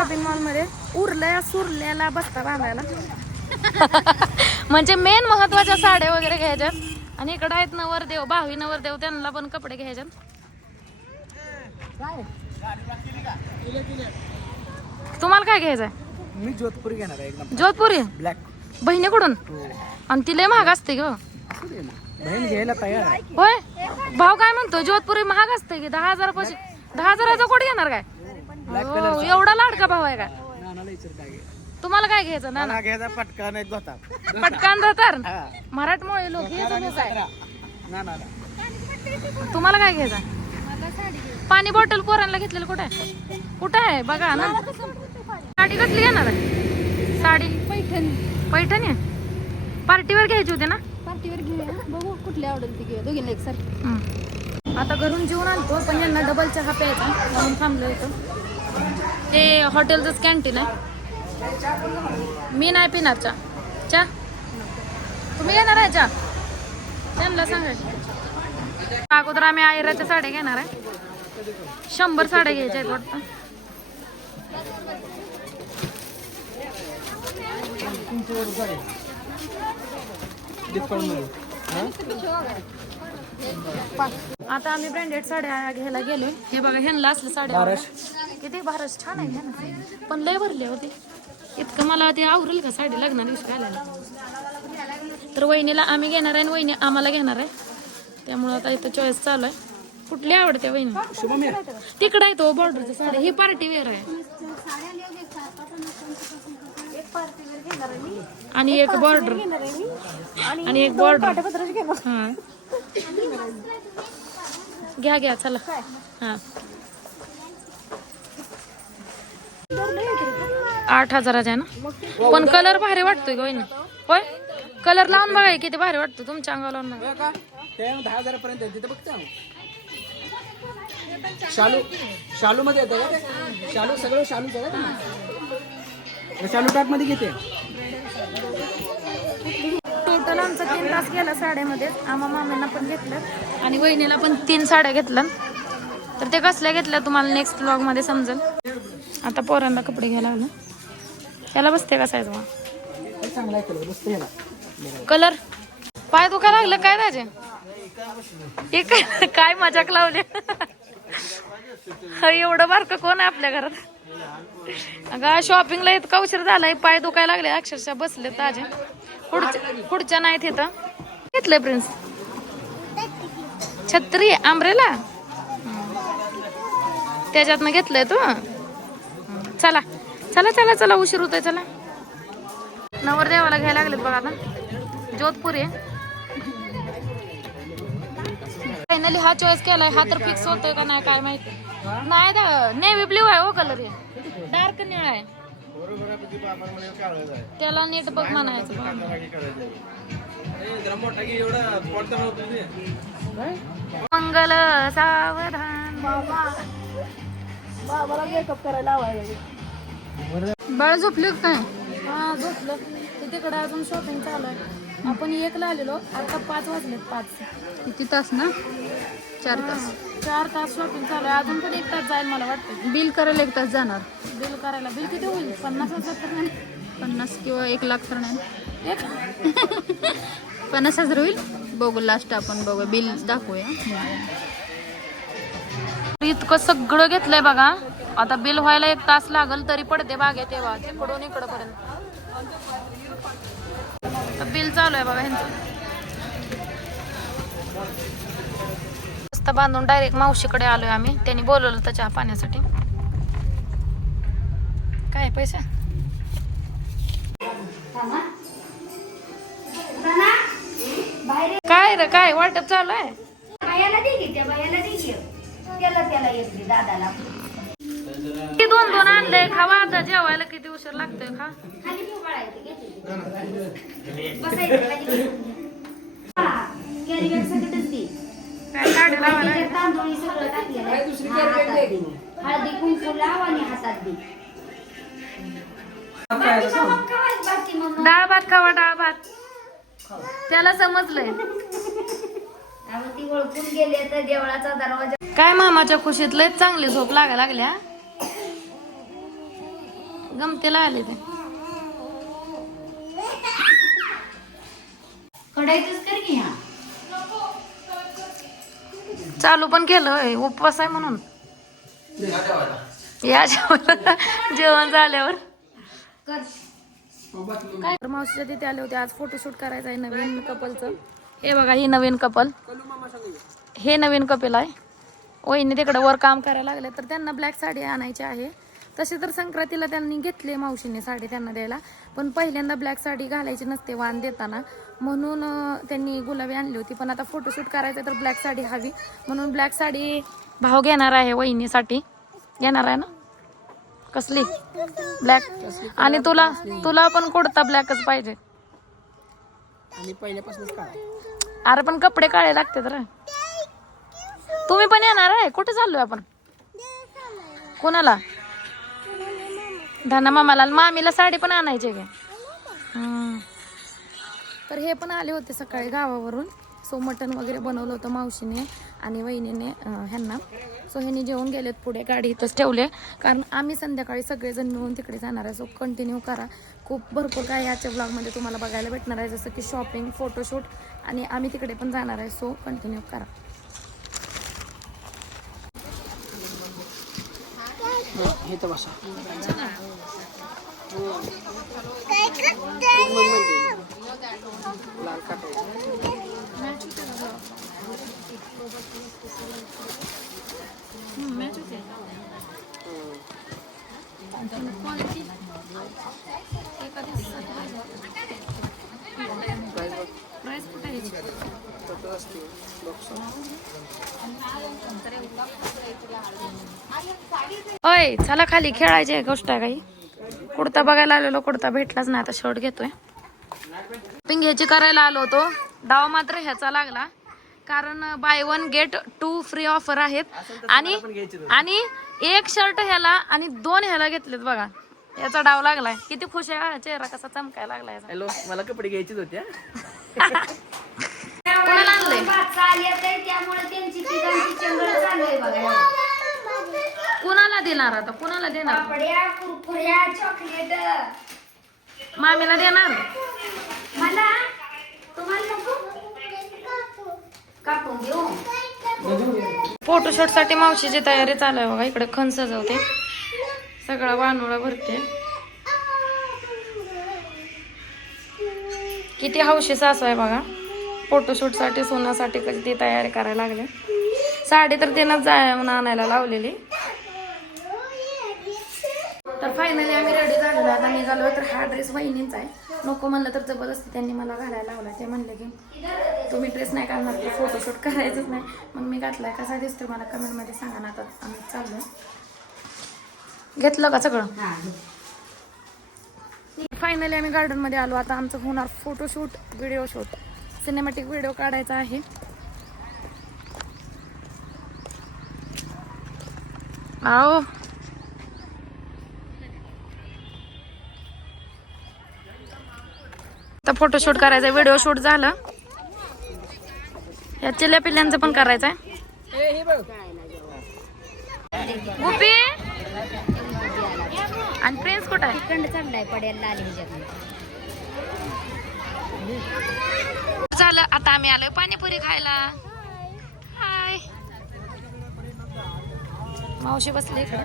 Shopping mall मध्ये उरल्या सुरल्याला बसता बांधायला. म्हणजे मेन महत्वाच्या साड्या वगैरे घ्यायच्यात आणि इकडे आहेत नवरदेव, भावी नवरदेव, त्यांना पण कपडे घ्यायच्यात. तुम्हाला काय घ्यायचंय? मी जोधपुरी घेणार आहे एकदम जोधपुरी ब्लॅक. बहिणीकडून. आणि ती लय महाग असते ग. बहीण घ्यायला तयार आहे. होय भाव काय म्हणतो? जोधपुरी महाग असते की 10,000 पाशी. 10,000चा कोट घेणार काय? हो, एवढा लाडका भाव आहे काय? तुम्हाला काय घ्यायचं? ना घ्यायचा पटका नाही धोता. पटकान धोतर मराठमोळे लोक हे लोक आहे. तुम्हाला काय घ्यायचं? पाणी बॉटल पोरांना घेतलेलं कुठे आहे? कुठे आहे बघा ना. साडी कसली घेणार आहे? साडी पैठणी पार्टीवर घ्यायची होती ना. पार्टीवर घेऊया, बघू कुठली आवडेल ती घेऊया दोघींना एकसारखी. आता घरून जेवण आणतो पण यांना डबल चहा प्यायचा म्हणून थांबलो होतो. ते हॉटेलचंच कॅन्टीन आहे. मी नाही पिणार चहा. तुम्ही घेणार आहे चहा? त्यांना सांगायचं. अगोदर आम्ही आयराच्या साड्या घेणार आहे. 100 साड्या घ्यायच्या आहेत वाटतं. आता आम्ही ब्रँडेड साड्या घ्यायला गेलो. हे बघा ह्यांना असल्या साड्या किती भारस छान आहे ना, पण लय भरले होते. इतकं मला ते आवरेल का साडी लग्ना दिवशी घालायला. तर वहिनीला आम्ही घेणार आहे आणि वहिनी आम्हाला घेणार आहे. त्यामुळे आता इथं चॉईस चालू आहे. कुठली आवडते वहिनी? तिकडं आहे तो बॉर्डरची साडी. ही पार्टी वेअर आहे आणि एक बॉर्डर आणि एक बॉर्डर. हा घ्या चला. हा 8,000चा आहे ना. पण कलर भारी वाटतोय ग वहिनी. होय कलर लावून बघा किती भारी वाटतो तुमच्या अंगाला लावून बघा. 10,000 पर्यंत तिथे बघता. शालू मध्ये येतं का? शालू सगळं शालूच आहे का? शालू टाक मध्ये घेते. टोटल आमचा 3 तास गेला साड्यामध्ये. आम्हा मामांना पण घेतलं आणि वहिनीला पण 3 साड्या घेतल्या. तर ते कसल्या घेतल्या तुम्हाला नेक्स्ट व्लॉग मध्ये समजेल. आता पोरांना कपडे घ्यायला लागलं. त्याला बसते का साईज मग? चांगला आहे कलर. बसते याला कलर. पाय दुखा लागलं काय राजे? एक काय मजाक लावले. एवढं बारकं कोण आहे आपल्या घरात? अगं शॉपिंगला इतका उशीर झालाय, पाय दुखायला लागले अक्षरशः. बसले ताजे. पुढच्या नाहीत इथं. घेतलंय प्रिन्स छत्री आंब्रेला त्याच्यातनं घेतलंय तू. चला चला चला चला उशीर होतोय. चला नवरदेवाला घ्यायला लागलेत बघा. आता जोधपुरी फायनली हा चॉईस केलाय. हा तर फिक्स होतोय का नाही काय माहिती. नाही नेव्ही ब्ल्यू आहे हो कलर. हे डार्क निळा आहे. त्याला नीट बघ म्हणायचं. मंगल सावधान बाळ झोपले काय? हा झोपलं. तिकडे अजून शॉपिंग चालू आहे. आपण 1ला आलेलो, आता 5 वाजलेत. 5 किती तास ना? 4 तास. 4 तास शॉपिंग चालू आहे. अजून पण 1 तास जाईल मला वाटतं. बिल करायला 1 तास जाणार. बिल करायला बिल किती होईल? 50,000 तर नाही. 50 किंवा 1 लाख तर नाही. 50,000 होईल. बघू लास्ट आपण बघू बिल दाखवूया. इतकं सगळं घेतलंय बघा. आता बिल व्हायला 1 तास लागल तरी पडते बागे तेव्हा तिकडून इकडं पर्यंत. बिल चालू आहे बघा ह्यांचं. बांधून डायरेक्ट मावशीकडे आलोय आम्ही. त्यांनी बोलवलं तर चहा पाण्यासाठी. काय पैसा काय रे काय वाटप चालू आहे? किती 2-2 आणलंय. खावा आता जेवायला किती उशीर लागतोय. खा काय काढ लावायला. हळदी कुंकू लाव आणि हातात दे. डाळ भात खावा. डाळ भात त्याला समजलंय. ती ओळखून गेले तर देवळाचा दरवाजा. काय मामाच्या खुशीत लय चांगली झोप लागायला लागल्या. गमतेला आले ते. कढईतच कर की हा. चालू पण केलं होय, उपवास आहे म्हणून. या जेवण झाल्यावर कर. काय मावशीच्या तिथे आले होते. आज फोटोशूट करायचं आहे नवीन कपलचं. हे बघा, ही नवीन कपल, हे नवीन कपल आहे. वहिनी तिकडे वर काम करायला लागले, तर त्यांना ब्लॅक साडी आणायची आहे. तसे तर संक्रांतीला त्यांनी घेतली मावशीने साडी त्यांना द्यायला, पण पहिल्यांदा ब्लॅक साडी घालायची नसते वाण देताना, म्हणून त्यांनी गुलाबी आणली होती. पण आता फोटोशूट करायचं तर ब्लॅक साडी हवी, म्हणून ब्लॅक साडी भाव घेणार आहे वहिनीसाठी. घेणार आहे ना? कसली? ब्लॅक. आणि तुला पण कुर्ता ब्लॅकच पाहिजे. आणि पहिल्यापासूनच काय अरे पण कपडे काळे लागते तर. तुम्ही पण येणार आहे? कुठे चाललोय आपण? कोणाला? धना मामाला. मामीला साडी पण आणायची का? तर हे पण आले होते सकाळी गावावरून. सो मटण वगैरे बनवलं होतं मावशीने आणि वहिनीने ह्यांना. सो ह्यांनी जेवून गेलेत पुढे, गाडी इथंच ठेवले, कारण आम्ही संध्याकाळी सगळेजण मिळून तिकडे जाणार आहे. सो कंटिन्यू करा, खूप भरपूर काय याच्या ब्लॉगमध्ये तुम्हाला बघायला भेटणार आहे, जसं की शॉपिंग, फोटोशूट, आणि आम्ही तिकडे पण जाणार आहे. सो कंटिन्यू करा. हे तर बसा. लाल काटा ओय चला खाली, खेळायची गोष्ट आहे काही. कुर्ता बघायला आलेलो, कुर्ता भेटलाच नाही, आता शर्ट घेतोय. शॉपिंग ह्याची करायला आलो होतो. डाव मात्र ह्याचा लागला, कारण बाय 1 गेट 2 फ्री ऑफर आहेत. आणि एक शर्ट ह्याला आणि 2 ह्याला घेतलेत बघा. याचा डाव लागलाय. किती खुश आहे, चेहरा कसा चमकायला लागलाय. हॅलो, मला कपडे घ्यायचेच होते. कोणाला आणलंय? त्यामुळे त्यांची तिघांची चंगळ चालू आहे बघा. कुणाला देणार आता? कुणाला देणार? पापड्या, कुरकुऱ्या, चॉकलेट. मामीला देणार? मला तुम्हाला नको? कापून घेऊ. फोटोशूट साठी मावशीची तयारी चालू आहे बघा. इकडे खण सजवते, सगळा वानोळा भरते. किती हौशी सासू आहे बघा. फोटोशूट साठी, सोनासाठी कधी ती तयारी करायला लागली. साडी तर तिनंच जाऊन आणायला लावलेली. तर फायनली आम्ही रेडी झालेलो. आता निघालो. तर हा ड्रेस वहिनींचा आहे. नको म्हणलं तर जबरदस्ती त्यांनी मला घालायला लावला. ते म्हणले की तुम्ही ड्रेस नाही घालणार तर फोटोशूट करायचंच नाही. मग मी घातलाय. कसा दिसतो मला कमेंटमध्ये सांगा ना. आता आम्ही चाललोय. घेतलं का सगळं? फायनली आम्ही गार्डनमध्ये आलो. आता आमचं होणार photoshoot, video shoot, cinematic video काढायचा आहे. आओ आता फोटोशूट करायचंय, व्हिडिओ शूट झालं. या चिल्या पिल्ल्यांचं पण करायचंय. गुपी आणि प्रिन्स कुठं आहे? खंड चाललाय पड्याला आली झालं. आता आम्ही आलोय पाणीपुरी खायला. हाय, मावशी बसले इकडे.